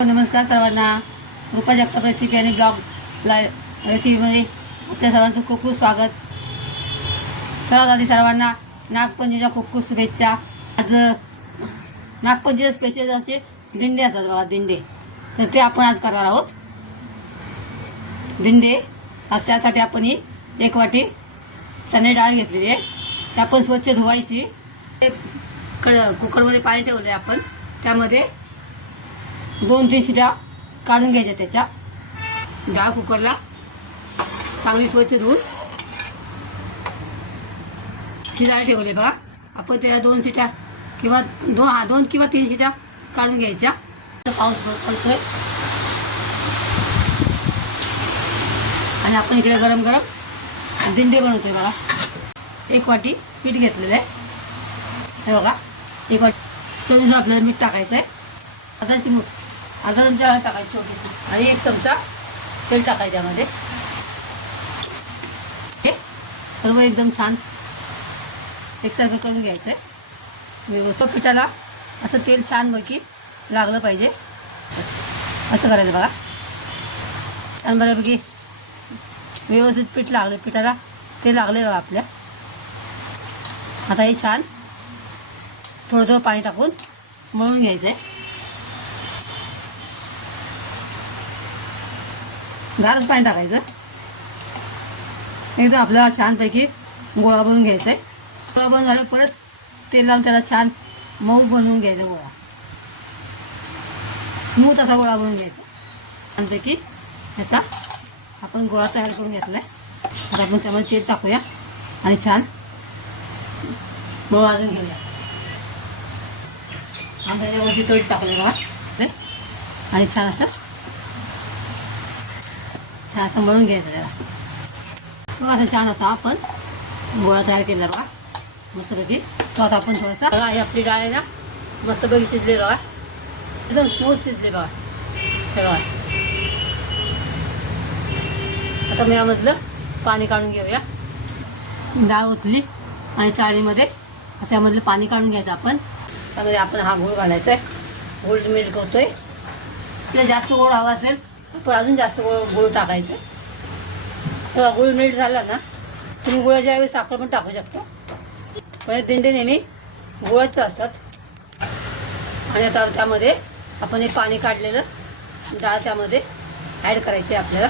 नमस्कार सर्वांना. रुपा जगताप रेसिपी आणि ब्लॉग लाईव्ह रेसिपीमध्ये आपल्या सर्वांचं खूप खूप स्वागत. सर्वात आधी सर्वांना नागपंचमीच्या खूप खूप शुभेच्छा. आज नागपंचमीचे स्पेशल असे दिंडे असतात बघा, दिंडे. तर ते आपण आज करणार आहोत. दिंडे आज त्यासाठी आपण ही 1 वाटी चणे डाळ घेतलेली आहे. ते आपण स्वच्छ धुवायची. कुकरमध्ये पाणी ठेवलं आहे आपण. त्यामध्ये 2-3 शिट्या काढून घ्यायच्या. त्याच्या डाळ कुकरला चांगली स्वच्छ धुवून शिजायला ठेवले बघा. आपण त्याला 2 शिट्या किंवा 2 किंवा 3 शिट्या काढून घ्यायच्या. पाऊस पडतोय आणि आपण इकडे गरम गरम दिंडे बनवतोय बघा. 1 वाटी पीठ घेतलेलं आहे हे बघा. 1 वाटी चवीनुसार आपल्याला मीठ टाकायचं आहे. अर्धा चमचा हळद टाकायची छोटीशी आणि 1 चमचा तेल टाकायचं त्यामध्ये. हे सर्व एकदम छान एकसारखं करून घ्यायचं आहे. व्यवस्थित पिठाला असं तेल छानपैकी लागलं पाहिजे. असं करायचं बघा. छान बऱ्यापैकी व्यवस्थित पीठ लागलं, पिठाला ते लागले बघा आपल्या. आता हे छान थोडं थोडं पाणी टाकून मळून घ्यायचं आहे. गारच पाणी टाकायचं. एकदम आपल्याला छानपैकी गोळा बनवून घ्यायचा आहे. गोळा बनवून झालं परत तेल लावून त्याला छान मऊ बनवून घ्यायचं. गोळा स्मूथ असा गोळा बनवून घ्यायचा. छानपैकी ह्याचा आपण गोळा तयार करून घेतला आहे. आता आपण त्यामध्ये तेल टाकूया आणि छान मऊ भाजून घेऊया. आणि त्याच्यावरती तूप टाकलं बघा आणि छान असं मळून घ्यायचं त्याला बघा. असं छान असा आपण गोळा तयार केला बघा मस्तपैकी. तो आता आपण थोडासा बघा ही आपली डाळ आहे ना मस्तपैकी शिजले बघा. एकदम स्मूथ शिजले बघा हे बघा. आता मी यामधलं पाणी काढून घेऊया. डाळ ओतली आणि चाळणीमध्ये असं यामधलं पाणी काढून घ्यायचं आपण. त्यामध्ये आपण हा गूळ घालायचा आहे. गूळ मिल्क होतोय. आपल्याला जास्त गोड हवा असेल पण अजून जास्त गूळ टाकायचं. तेव्हा गूळ मीठ झाला ना तुम्ही गुळाच्या ऐवजी साखर पण टाकू शकता. पण दिंडे नेहमी गुळाचं असतात. आणि आता त्यामध्ये आपण हे पाणी काढलेलं डाळ त्यामध्ये ॲड करायचे आपल्याला.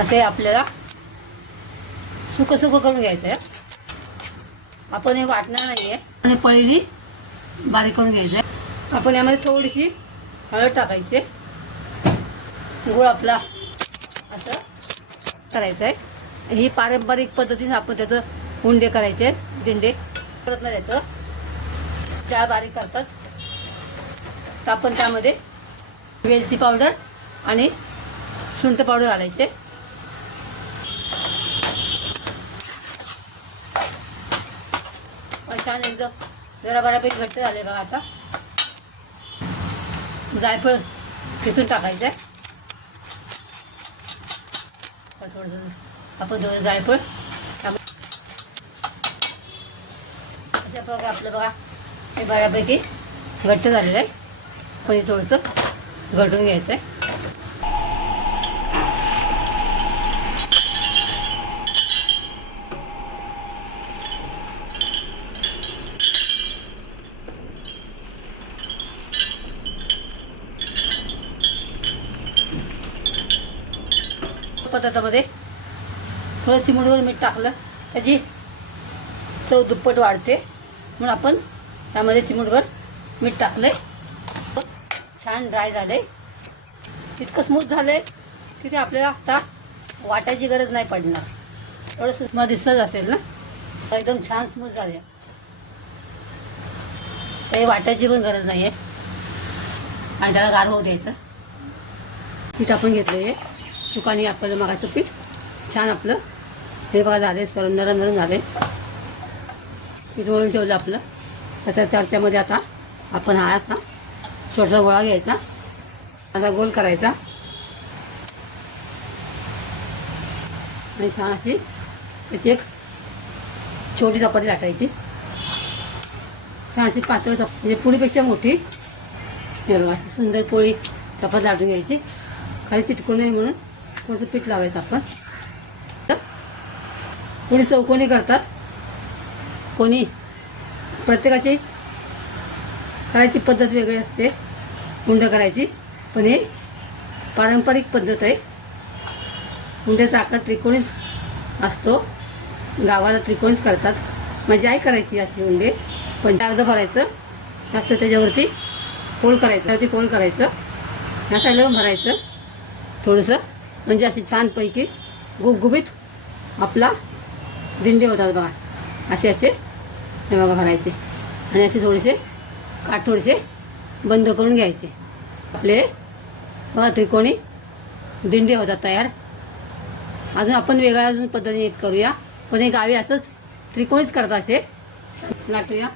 असे आपल्याला सुकं सुकं करून घ्यायचं आहे. आपण हे वाटणार नाही आहे आणि पळीनी बारीक करून घ्यायचं आहे. आपण यामध्ये थोडीशी हळद टाकायची. गूळ आपला असं करायचं आहे. ही पारंपरिक पद्धतीने आपण त्याचं उंडे करायचे आहेत. दिंडे करत नाही त्याचं डाळ बारीक करतात. तर आपण त्यामध्ये वेलची पावडर आणि सुंठ पावडर घालायचे. छान एकदम जरा बऱ्यापैकी घट्ट झाले बघा. आता जायफळ किसून टाकायचं आहे. थोडंसं आपण थोडं जायफळ अशा प्रकारे आपलं बघा हे बऱ्यापैकी घट्ट झालेलं आहे. पण हे थोडंसं घटून घ्यायचं आहे. पदार्थामध्ये थोडं चिमूटभर मीठ टाकलं त्याची चव दुप्पट वाढते. म्हणून आपण त्यामध्ये चिमूटभर मीठ टाकलं आहे. छान ड्राय झालं आहे. इतकं स्मूथ झालं आहे की ते आपल्याला आता वाटायची गरज नाही पडणार. एवढं तुम्हाला दिसलंच असेल ना. एकदम छान स्मूथ झाले. काही वाटायची पण गरज नाही आहे. आणि त्याला गार होऊ द्यायचं. पीठ आपण घेतलं आहे सुकानी आपलं मगाचं पीठ. छान आपलं हे बघा झाले सर्व नरम नरम झाले. पीठ वळून ठेवलं आपलं. तर त्याच्यामध्ये आता आपण हा आता छोटासा गोळा घ्यायचा. आता गोल करायचा आणि छान अशी त्याची एक छोटी चपाती लाटायची. छान अशी पातळ म्हणजे पुरीपेक्षा मोठी. हे बघा अशी सुंदर पोळी चपात लाटून घ्यायची. खाली चिटकू नये म्हणून थोडंसं पीठ लावायचं आपण. तर कोणी चौकोनी करतात, कोणी प्रत्येकाची करायची पद्धत वेगळी असते उंड करायची. पण ही पारंपरिक पद्धत आहे. उंड्याचा आकार त्रिकोणीच असतो. गावाला त्रिकोणीच करतात. माझी आई करायची अशी उंडे. पण अर्ध भरायचं जास्त, त्याच्यावरती फोल्ड करायचं, त्यावरती फोल्ड करायचं, या साईडला भरायचं थोडंसं. म्हणजे अशी छानपैकी गुबगुबीत आपला दिंडे होतात बघा. असे असे हे बघा भरायचे. आणि असे थोडेसे काठ थोडेसे बंद करून घ्यायचे. आपले बघा त्रिकोणी दिंडे होतात तयार. अजून आपण वेगळ्या अजून पद्धतीने एक करूया. पण हे गावी असंच त्रिकोणीच करतात. असे लाटूया.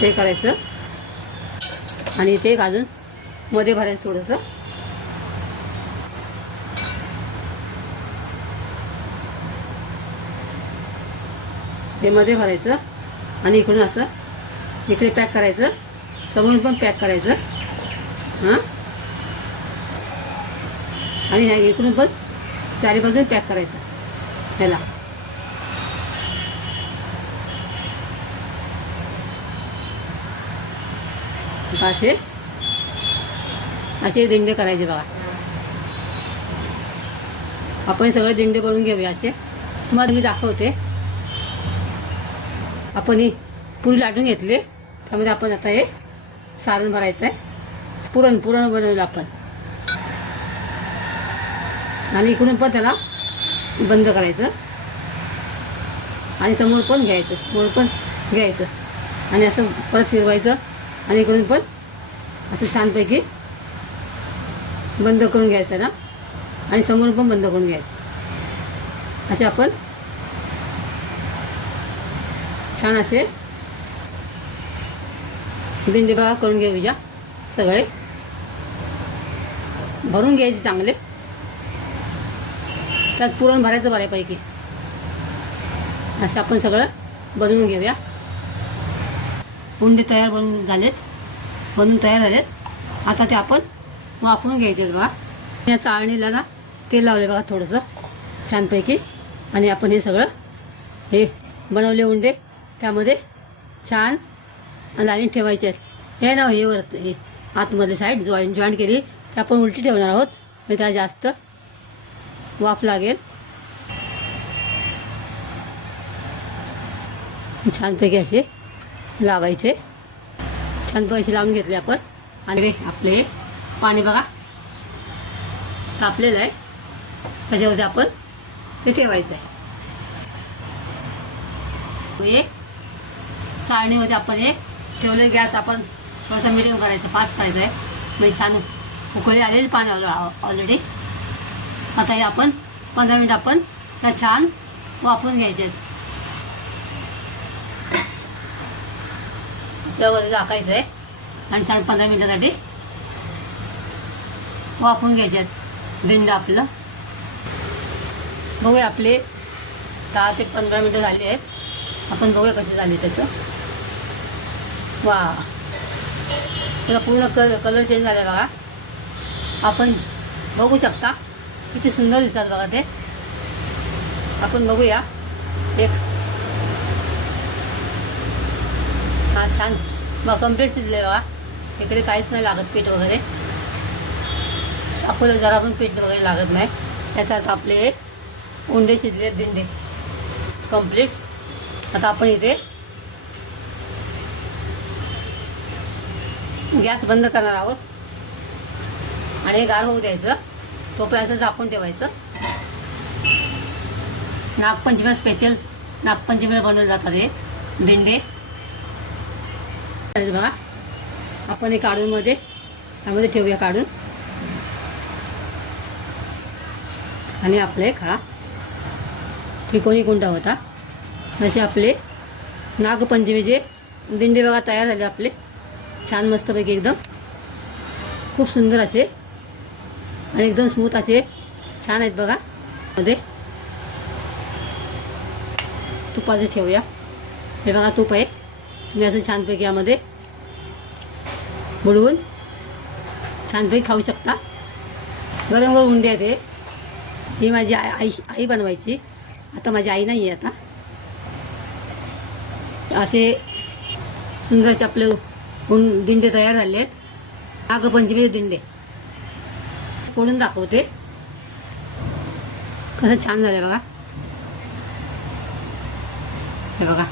ते करायचं आणि ते एक अजून मध्ये भरायचं थोडंसं. हे मध्ये भरायचं आणि इकडून असं इकडे पॅक करायचं, समोरून पण पॅक करायचं. हां, आणि इकडून पण चारी बाजून पॅक करायचं ह्याला. असे असे दिंडे करायचे बघा. आपण सगळे दिंडे बनवून घेऊया. असे तुम्हाला मी दाखवते. आपण ही पुरी लाटून घेतली. त्यामध्ये आपण आता हे सारण भरायचं आहे. पुरण बनवलं आपण. आणि इकडून पण त्याला बंद करायचं आणि समोर पण घ्यायचं, समोर पण घ्यायचं आणि असं परत फिरवायचं. आणि इकडून पण असं छानपैकी बंद करून घ्यायचं त्याला आणि समोर पण बंद करून घ्यायचं. असे आपण छान असे दिंडे बघा करून घेऊया. सगळे भरून घ्यायचे चांगले. त्यात पुरण भरायचं बऱ्यापैकी. असं आपण सगळं बनवून घेऊया. उंडे तयार बनवून तयार झालेत. आता ते आपण वाफवून घ्यायचे बघा. या चाळणीला ना तेल लावले बघा थोडंसं छानपैकी. आणि आपण हे सगळं हे बनवले उंडे त्यामध्ये छान लाईन ठेवायचे आहेत. हे ना हे वर हे आतमध्ये साईड जॉईंट केली ते आपण उलटी ठेवणार आहोत. म्हणजे त्याला जास्त वाफ लागेल. छानपैकी असे लावायचे. छानपैकी असे लावून घेतले आपण. आणि आपले पाणी बघा तापलेलं आहे. त्याच्यामध्ये आपण ते ठेवायचं आहे. हे चाळणीमध्ये आपण हे ठेवले. गॅस आपण थोडासा मिडियम करायचा, फास्ट करायचा आहे. म्हणजे छान उकळी आलेली पाणी ऑलरेडी. आता हे आपण 15 मिनिट आपण त्या छान वाफवून घ्यायचे आहेत. आपल्यावर झाकायचं आहे आणि छान 15 मिनिटासाठी वाफवून घ्यायचे आहेत दिंड आपलं. बघूया आपले 10 ते 15 मिनिटं झाली आहेत. आपण बघूया कसे झाले त्याचं. वा, त्याचा पूर्ण कलर चेंज झाला बघा. आपण बघू शकता किती सुंदर दिसतात बघा ते. आपण बघूया एक. हा छान मग कम्प्लीट शिजले बघा. इकडे काहीच नाही लागत पीठ वगैरे. चाकूला जरा पण पीठ वगैरे लागत नाही. त्याच्यात आपले उंडे शिजले दिंडे कम्प्लीट. आता आपण इथे गॅस बंद करणार आहोत आणि गार होऊ द्यायचं. तोपर्यंत झाकून ठेवायचं. नागपंचमी स्पेशल नागपंचमीला बनवले जातात हे दिंडे बघा. आपण हे काढून त्यामध्ये ठेवूया काढून. आणि आपले हा त्रिकोणी गुंडा होता. असे आपले नागपंचमीचे दिंडे बघा तयार झाले आपले. छान मस्तपैकी एकदम खूप सुंदर असे आणि एकदम स्मूथ असे छान आहेत बघा. मध्ये तुपाचे ठेवूया. हे बघा तूप आहे, तुम्ही असं छानपैकी यामध्ये बुडवून छानपैकी खाऊ शकता. गरम गरम उंडे आहेत हे. ही माझी आई बनवायची. आता माझी आई नाही आहे आता. असे सुंदरसे आपले दिंडे तयार झाले आहेत. नागपंचमीचे दिंडे फोडून दाखवते कसं छान झालं बघा. हे बघा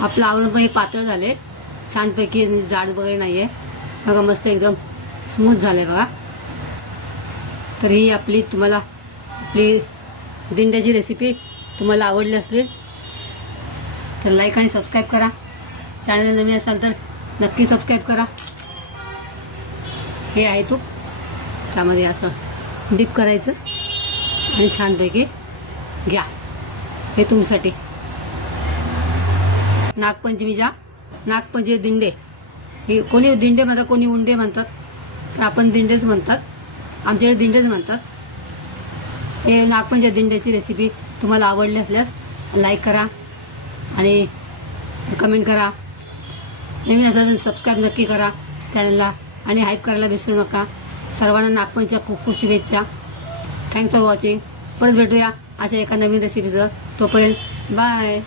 आपलं आवरण पण हे पातळ झाले, छानपैकी, जाड वगैरे नाही आहे बघा, मस्त एकदम स्मूथ झालं आहे बघा. तर ही आपली दिंड्याची रेसिपी तुम्हाला आवडली असेल तर लाईक आणि सबस्क्राईब करा. चॅनल नवीन असाल तर नक्की सबस्क्राईब करा. हे आहे तूप, त्यामध्ये असं डिप करायचं आणि छानपैकी घ्या. हे तुमच्यासाठी नागपंचमी दिंडे. हे कोणी दिंडे म्हणतात, कोणी उंडे म्हणतात, तर आपण दिंडेच म्हणतात. आमच्याकडे दिंडेच म्हणतात. हे नागपंचमी दिंड्याची रेसिपी तुम्हाला आवडली असल्यास लाईक करा आणि कमेंट करा. नवीन असाल तर सबस्क्राईब नक्की करा चॅनलला आणि हाईप करायला विसरू नका. सर्वांना नागपंचमीच्या खूप खूप शुभेच्छा. Thanks for watching. परत भेटूया अशा एका नवीन रेसिपीचं. तोपर्यंत बाय.